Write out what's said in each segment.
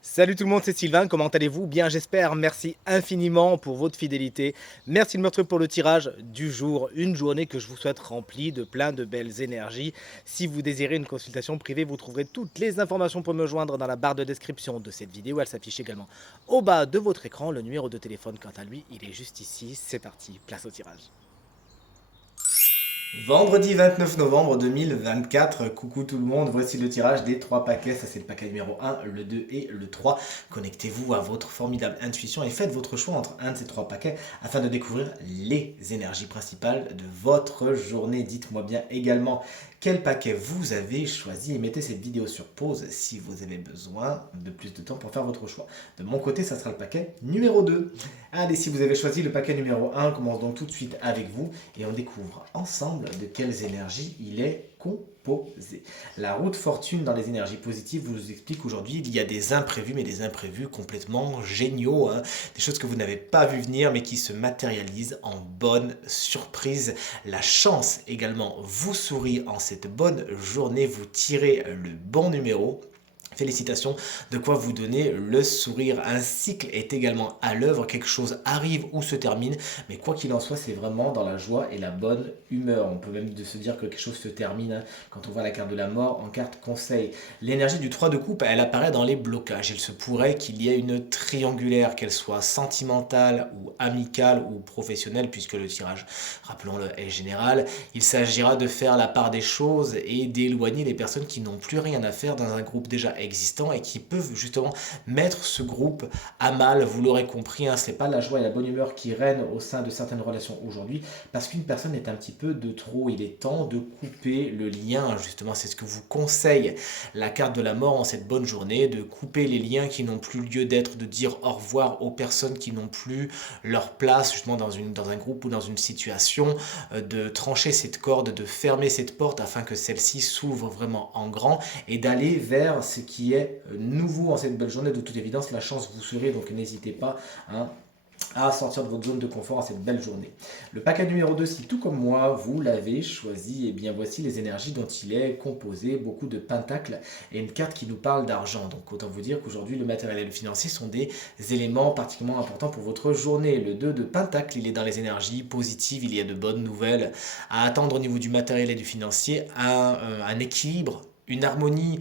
Salut tout le monde, c'est Sylvain, comment allez-vous? Bien j'espère, merci infiniment pour votre fidélité. Merci de me retrouver pour le tirage du jour, une journée que je vous souhaite remplie de plein de belles énergies. Si vous désirez une consultation privée, vous trouverez toutes les informations pour me joindre dans la barre de description de cette vidéo. Elle s'affiche également au bas de votre écran. Le numéro de téléphone, quant à lui, il est juste ici. C'est parti, place au tirage. Vendredi 29 novembre 2024, coucou tout le monde, voici le tirage des 3 paquets, ça c'est le paquet numéro 1, le 2 et le 3. Connectez-vous à votre formidable intuition et faites votre choix entre un de ces 3 paquets afin de découvrir les énergies principales de votre journée. Dites-moi bien également quel paquet vous avez choisi et mettez cette vidéo sur pause si vous avez besoin de plus de temps pour faire votre choix. De mon côté, ça sera le paquet numéro 2. Allez, si vous avez choisi le paquet numéro 1, on commence donc tout de suite avec vous et on découvre ensemble de quelles énergies il est composé. La route fortune dans les énergies positives vous explique aujourd'hui il y a des imprévus, mais des imprévus complètement géniaux, hein. Des choses que vous n'avez pas vu venir, mais qui se matérialisent en bonne surprise. La chance également vous sourit en cette bonne journée, vous tirez le bon numéro. Félicitations, de quoi vous donner le sourire. Un cycle est également à l'œuvre, quelque chose arrive ou se termine, mais quoi qu'il en soit, c'est vraiment dans la joie et la bonne humeur. On peut même se dire que quelque chose se termine, hein, quand on voit la carte de la mort en carte conseil. L'énergie du 3 de coupe, elle apparaît dans les blocages. Il se pourrait qu'il y ait une triangulaire, qu'elle soit sentimentale ou amicale ou professionnelle, puisque le tirage, rappelons-le, est général. Il s'agira de faire la part des choses et d'éloigner les personnes qui n'ont plus rien à faire dans un groupe déjà existant et qui peuvent justement mettre ce groupe à mal. Vous l'aurez compris, hein, ce n'est pas la joie et la bonne humeur qui règnent au sein de certaines relations aujourd'hui parce qu'une personne est un petit peu de trop. Il est temps de couper le lien, justement, c'est ce que vous conseille la carte de la mort en cette bonne journée, de couper les liens qui n'ont plus lieu d'être, de dire au revoir aux personnes qui n'ont plus leur place justement dans un groupe ou dans une situation, de trancher cette corde, de fermer cette porte afin que celle-ci s'ouvre vraiment en grand et d'aller vers ce qui est nouveau en cette belle journée. De toute évidence, la chance vous serez, donc n'hésitez pas, hein, à sortir de votre zone de confort à cette belle journée. Le paquet numéro 2, si tout comme moi, vous l'avez choisi, et bien voici les énergies dont il est composé, beaucoup de pentacles et une carte qui nous parle d'argent. Donc autant vous dire qu'aujourd'hui, le matériel et le financier sont des éléments particulièrement importants pour votre journée. Le 2 de pentacle, il est dans les énergies positives, il y a de bonnes nouvelles à attendre au niveau du matériel et du financier, un équilibre, une harmonie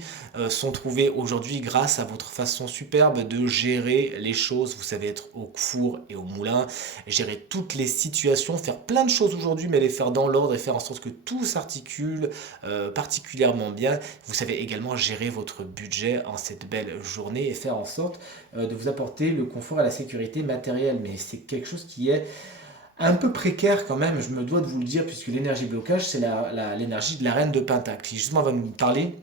sont trouvées aujourd'hui grâce à votre façon superbe de gérer les choses. Vous savez être au four et au moulin, gérer toutes les situations, faire plein de choses aujourd'hui, mais les faire dans l'ordre et faire en sorte que tout s'articule particulièrement bien. Vous savez également gérer votre budget en cette belle journée et faire en sorte de vous apporter le confort et la sécurité matérielle. Mais c'est quelque chose qui est un peu précaire quand même, je me dois de vous le dire, puisque l'énergie blocage, c'est l'énergie de la reine de Pentacle, qui justement va nous parler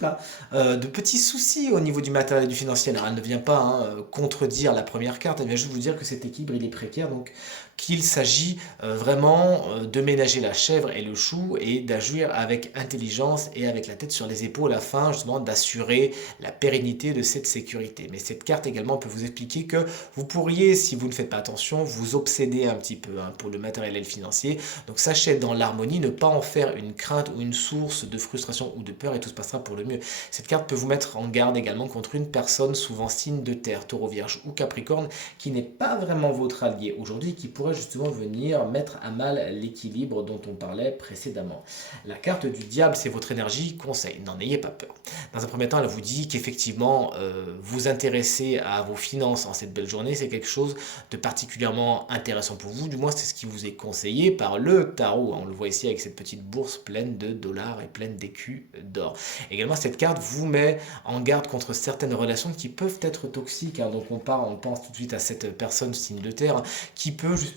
là, de petits soucis au niveau du matériel et du financier. Alors, elle ne vient pas, hein, contredire la première carte, elle vient juste vous dire que cet équilibre il est précaire, donc qu'il s'agit vraiment de ménager la chèvre et le chou et d'agir avec intelligence et avec la tête sur les épaules afin justement d'assurer la pérennité de cette sécurité. Mais cette carte également peut vous expliquer que vous pourriez, si vous ne faites pas attention, vous obséder un petit peu, hein, pour le matériel et le financier. Donc sachez dans l'harmonie ne pas en faire une crainte ou une source de frustration ou de peur et tout se passera pour le mieux. Cette carte peut vous mettre en garde également contre une personne souvent signe de terre, taureau, vierge ou capricorne, qui n'est pas vraiment votre allié aujourd'hui, qui pourrait justement venir mettre à mal l'équilibre dont on parlait précédemment. La carte du diable, c'est votre énergie conseil, n'en ayez pas peur. Dans un premier temps, elle vous dit qu'effectivement, vous intéresser à vos finances en cette belle journée, c'est quelque chose de particulièrement intéressant pour vous, du moins c'est ce qui vous est conseillé par le tarot. On le voit ici avec cette petite bourse pleine de dollars et pleine d'écus d'or. Également, cette carte vous met en garde contre certaines relations qui peuvent être toxiques, hein. Donc on pense tout de suite à cette personne signe de terre qui peut justement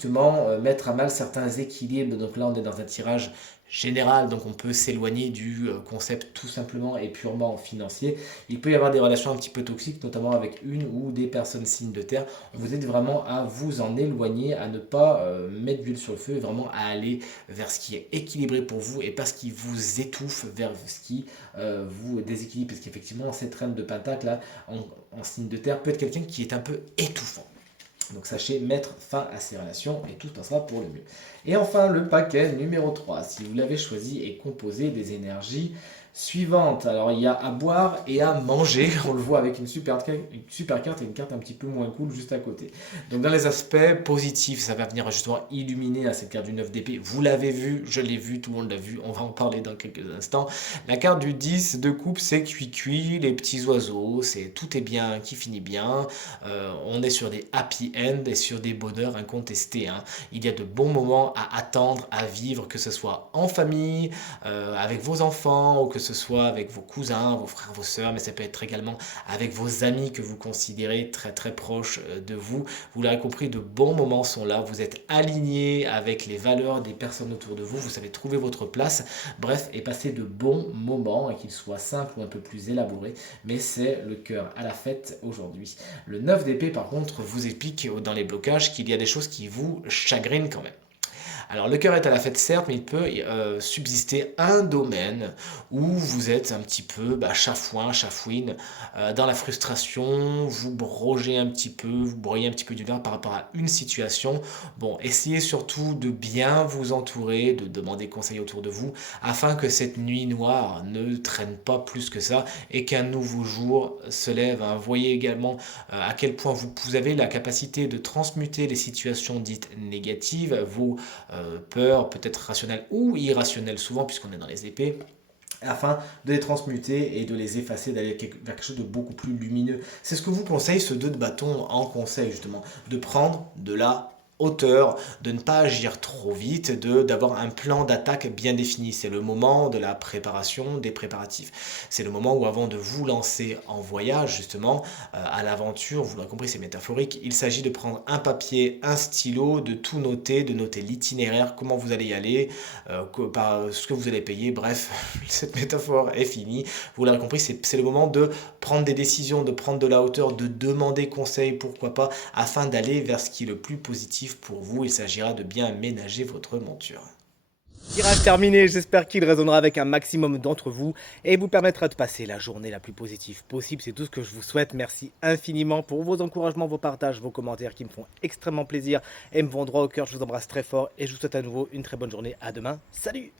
mettre à mal certains équilibres. Donc là, on est dans un tirage général, donc on peut s'éloigner du concept tout simplement et purement financier. Il peut y avoir des relations un petit peu toxiques, notamment avec une ou des personnes signes de terre. On vous aide vraiment à vous en éloigner, à ne pas mettre d'huile sur le feu, et vraiment à aller vers ce qui est équilibré pour vous et pas ce qui vous étouffe, vers ce qui vous déséquilibre. Parce qu'effectivement, cette reine de pentacle là, en signe de terre, peut être quelqu'un qui est un peu étouffant. Donc sachez mettre fin à ces relations et tout passera pour le mieux. Et enfin, le paquet numéro 3, si vous l'avez choisi, est composé des énergies Suivante, alors il y a à boire et à manger, on le voit avec une super carte et une carte un petit peu moins cool juste à côté. Donc dans les aspects positifs, ça va venir justement illuminer à cette carte du 9 d'épée. Vous l'avez vu, je l'ai vu, tout le monde l'a vu, on va en parler dans quelques instants. La carte du 10 de coupe, c'est cuit, les petits oiseaux, c'est tout est bien qui finit bien. On est sur des happy end et sur des bonheurs incontestés, hein. Il y a de bons moments à attendre, à vivre, que ce soit en famille, avec vos enfants ou que ce soit avec vos cousins, vos frères, vos sœurs, mais ça peut être également avec vos amis que vous considérez très très proches de vous. Vous l'avez compris, de bons moments sont là, vous êtes alignés avec les valeurs des personnes autour de vous, vous savez trouver votre place, bref, et passer de bons moments, et qu'ils soient simples ou un peu plus élaborés, mais c'est le cœur à la fête aujourd'hui. Le 9 d'épée, par contre, vous explique dans les blocages qu'il y a des choses qui vous chagrinent quand même. Alors le cœur est à la fête certes, mais il peut subsister un domaine où vous êtes un petit peu chafouin, chafouine, dans la frustration, vous brogez un petit peu, vous broyez un petit peu du noir par rapport à une situation. Bon, essayez surtout de bien vous entourer, de demander conseil autour de vous, afin que cette nuit noire ne traîne pas plus que ça et qu'un nouveau jour se lève, hein. Voyez également à quel point vous avez la capacité de transmuter les situations dites négatives, vos peurs, peut-être rationnelles ou irrationnelles souvent, puisqu'on est dans les épées, afin de les transmuter et de les effacer, d'aller vers quelque chose de beaucoup plus lumineux. C'est ce que vous conseille ce 2 de bâton en conseil, justement, de prendre de la hauteur, de ne pas agir trop vite, d'avoir un plan d'attaque bien défini. C'est le moment de la préparation, des préparatifs. C'est le moment où avant de vous lancer en voyage, justement, à l'aventure, vous l'aurez compris, c'est métaphorique, il s'agit de prendre un papier, un stylo, de tout noter, de noter l'itinéraire, comment vous allez y aller, par ce que vous allez payer, bref, cette métaphore est finie. Vous l'avez compris, c'est le moment de prendre des décisions, de prendre de la hauteur, de demander conseil, pourquoi pas, afin d'aller vers ce qui est le plus positif pour vous. Il s'agira de bien ménager votre monture. Tirage terminé, j'espère qu'il résonnera avec un maximum d'entre vous et vous permettra de passer la journée la plus positive possible. C'est tout ce que je vous souhaite. Merci infiniment pour vos encouragements, vos partages, vos commentaires qui me font extrêmement plaisir et me vont droit au cœur. Je vous embrasse très fort et je vous souhaite à nouveau une très bonne journée. À demain. Salut!